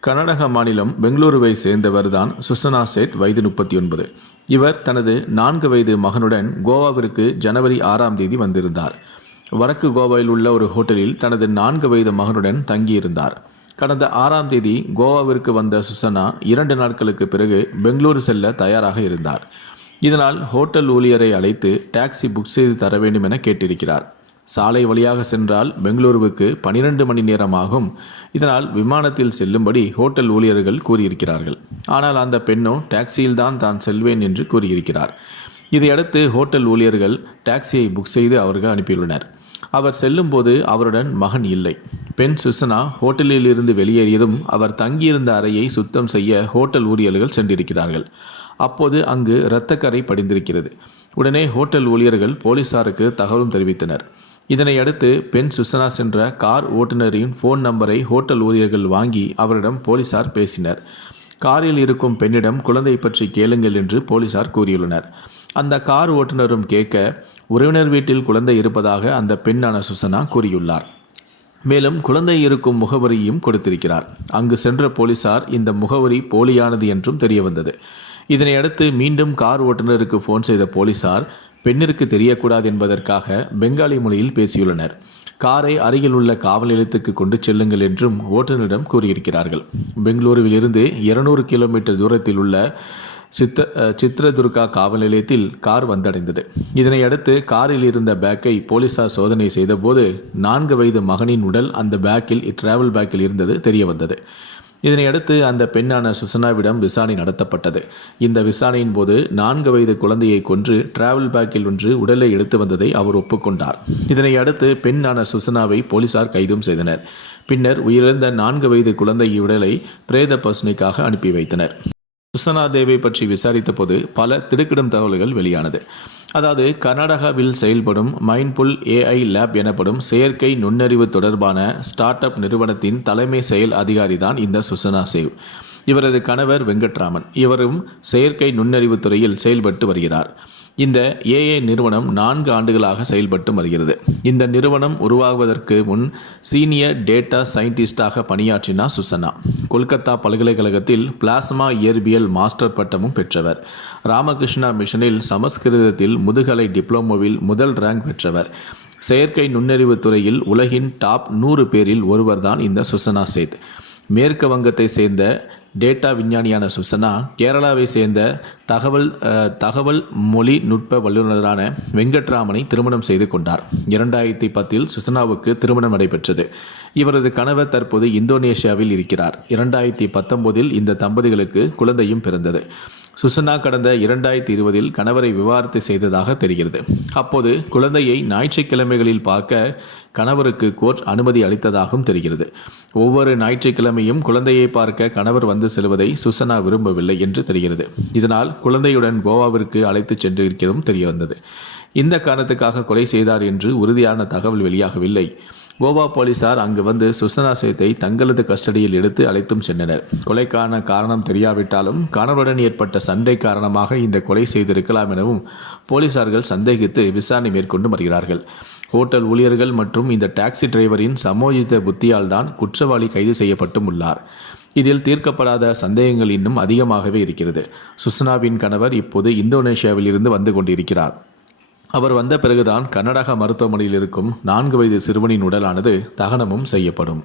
கர்நாடக மாநிலம் பெங்களூருவை சேர்ந்தவர்தான் சுசனா சேத் வயது முப்பத்தி ஒன்பது. இவர் தனது நான்கு வயது மகனுடன் கோவாவிற்கு ஜனவரி ஆறாம் தேதி வந்திருந்தார். வடக்கு கோவாவில் உள்ள ஒரு ஹோட்டலில் தனது நான்கு வயது மகனுடன் தங்கியிருந்தார். கடந்த ஆறாம் தேதி கோவாவிற்கு வந்த சுசனா இரண்டு நாட்களுக்கு பிறகு பெங்களூரு செல்ல தயாராக இருந்தார். இதனால் ஹோட்டல் ஊழியரை அழைத்து டாக்ஸி புக் செய்து தர வேண்டும் என கேட்டிருக்கிறார். சாலை வழியாக சென்றால் பெங்களூருவுக்கு பனிரெண்டு மணி நேரம் ஆகும் இதனால் விமானத்தில் செல்லும்படி ஹோட்டல் ஊழியர்கள் கூறியிருக்கிறார்கள். ஆனால் அந்த பெண்ணோ டாக்ஸியில்தான் தான் செல்வேன் என்று கூறியிருக்கிறார். இதையடுத்து ஹோட்டல் ஊழியர்கள் டாக்ஸியை புக் செய்து அவர்கள் அனுப்பியுள்ளனர். அவர் செல்லும்போது அவருடன் மகன் இல்லை. பெண் சுசனா ஹோட்டலில் இருந்து வெளியேறியதும் அவர் தங்கியிருந்த அறையை சுத்தம் செய்ய ஹோட்டல் ஊழியர்கள் சென்றிருக்கிறார்கள். அப்போது அங்கு இரத்தக்கரை படிந்திருக்கிறது. உடனே ஹோட்டல் ஊழியர்கள் போலீசாருக்கு தகவலும் தெரிவித்தனர். இதனை அடுத்து பெண் சுசனா சென்ற கார் ஓட்டுநரின் ஃபோன் நம்பரை ஹோட்டல் ஊழியர்கள் வாங்கி அவரிடம் போலீசார் பேசினர். காரில் இருக்கும் பெண்ணிடம் குழந்தை பற்றி கேளுங்கள் என்று போலீசார் கூறியுள்ளனர். அந்த கார் ஓட்டுநரும் கேட்க உறவினர் வீட்டில் குழந்தை இருப்பதாக அந்த பெண்ணான சுசனா கூறியுள்ளார். மேலும் குழந்தை இருக்கும் முகவரியும் கொடுத்திருக்கிறார். அங்கு சென்ற போலீசார் இந்த முகவரி போலியானது என்றும் தெரியவந்தது. இதனையடுத்து மீண்டும் கார் ஓட்டுநருக்கு ஃபோன் செய்த போலீசார் பெண்ணிற்கு தெரியக்கூடாது என்பதற்காக பெங்காலி மொழியில் பேசியுள்ளனர். காரை அருகில் உள்ள காவல் நிலையத்துக்கு கொண்டு செல்லுங்கள் என்றும் ஓட்டுநரிடம் கூறியிருக்கிறார்கள். பெங்களூருவில் இருந்து இருநூறு கிலோமீட்டர் தூரத்தில் உள்ள சித்த சித்ரதுர்கா காவல் நிலையத்தில் கார் வந்தடைந்தது. இதனையடுத்து காரில் இருந்த பேக்கை போலீசார் சோதனை செய்தபோது நான்கு வயது மகனின் உடல் அந்த பேக்கில் டிராவல் பேக்கில் இருந்தது தெரிய வந்தது இதனையடுத்து அந்த பெண்ணான சுசனாவிடம் விசாரணை நடத்தப்பட்டது. இந்த விசாரணையின் போது நான்கு வயது குழந்தையை கொன்று டிராவல் பேக்கில் ஒன்று உடலை எடுத்து வந்ததை அவர் ஒப்புக்கொண்டார். இதனை அடுத்து பெண்ணான சுசனாவை போலீசார் கைதும் செய்தனர். பின்னர் உயிரிழந்த நான்கு வயது குழந்தை உடலை பிரேத பசுனைக்காக அனுப்பி வைத்தனர். சுசனா தேவை பற்றி விசாரித்த போது பல திடுக்கிடும் தகவல்கள் வெளியானது. அதாவது கர்நாடகாவில் செயல்படும் மைண்ட்புல் ஏஐ லேப் எனப்படும் செயற்கை நுண்ணறிவு தொடர்பான ஸ்டார்ட் அப் நிறுவனத்தின் தலைமை செயல் அதிகாரி தான் இந்த சுசனா சேவ். இவரது கணவர் வெங்கட்ராமன். இவரும் செயற்கை நுண்ணறிவு துறையில் செயல்பட்டு வருகிறார். இந்த ஏஏ நிறுவனம் நான்கு ஆண்டுகளாக செயல்பட்டு வருகிறது. இந்த நிறுவனம் உருவாகுவதற்கு முன் சீனியர் டேட்டா சயின்டிஸ்டாக பணியாற்றினார் சுசனா. கொல்கத்தா பல்கலைக்கழகத்தில் பிளாஸ்மா இயற்பியல் மாஸ்டர் பட்டமும் பெற்றவர். ராமகிருஷ்ணா மிஷனில் சமஸ்கிருதத்தில் முதுகலை டிப்ளமோவில் முதல் ரேங்க் பெற்றவர். செயற்கை நுண்ணறிவு துறையில் உலகின் டாப் நூறு பேரில் ஒருவர்தான் இந்த சுசனா சேத். மேற்கு வங்கத்தை சேர்ந்த டேட்டா விஞ்ஞானியான சுசனா கேரளாவை சேர்ந்த தகவல் தகவல் மொழி நுட்ப வல்லுநரான வெங்கட்ராமனை திருமணம் செய்து கொண்டார். இரண்டாயிரத்தி பத்தில் சுசனாவுக்கு திருமணம் நடைபெற்றது. இவரது கணவர் தற்போது இந்தோனேஷியாவில் இருக்கிறார். இரண்டாயிரத்தி பத்தொன்பதில் இந்த தம்பதிகளுக்கு குழந்தையும் பிறந்தது. சுசனா கடந்த இரண்டாயிரத்தி இருபதில் கணவரை விவாகரத்து செய்ததாக தெரிகிறது. அப்போது குழந்தையை ஞாயிற்றுக்கிழமைகளில் பார்க்க கணவருக்கு கோர்ட் அனுமதி அளித்ததாகவும் தெரிகிறது. ஒவ்வொரு ஞாயிற்றுக்கிழமையும் குழந்தையை பார்க்க கணவர் வந்து செல்வதை சுசனா விரும்பவில்லை என்று தெரிகிறது. இதனால் குழந்தையுடன் கோவாவிற்கு அழைத்து சென்றிருக்கிறதும் தெரிய வந்தது இந்த காரணத்துக்காக கொலை செய்தார் என்று உறுதியான தகவல் வெளியாகவில்லை. கோவா போலீசார் அங்கு வந்து சுசனா சேத்தை தங்களது கஸ்டடியில் எடுத்து அழைத்தும் சென்றனர். கொலைக்கான காரணம் தெரியாவிட்டாலும் கணவருடன் ஏற்பட்ட சண்டை காரணமாக இந்த கொலை செய்திருக்கலாம் எனவும் போலீசார்கள் சந்தேகித்து விசாரணை மேற்கொண்டு வருகிறார்கள். ஹோட்டல் ஊழியர்கள் மற்றும் இந்த டாக்ஸி டிரைவரின் சமோஜித புத்தியால் தான் குற்றவாளி கைது செய்யப்பட்டும் உள்ளார். இதில் தீர்க்கப்படாத சந்தேகங்கள் இன்னும் அதிகமாகவே இருக்கிறது. சுஷ்னாவின் கணவர் இப்போது இந்தோனேஷியாவில் இருந்து வந்து கொண்டிருக்கிறார். அவர் வந்த பிறகுதான் கர்நாடகா மருத்துவமனையில் இருக்கும் நான்கு வயது சிறுவனின் உடலானது தகனமும் செய்யப்படும்.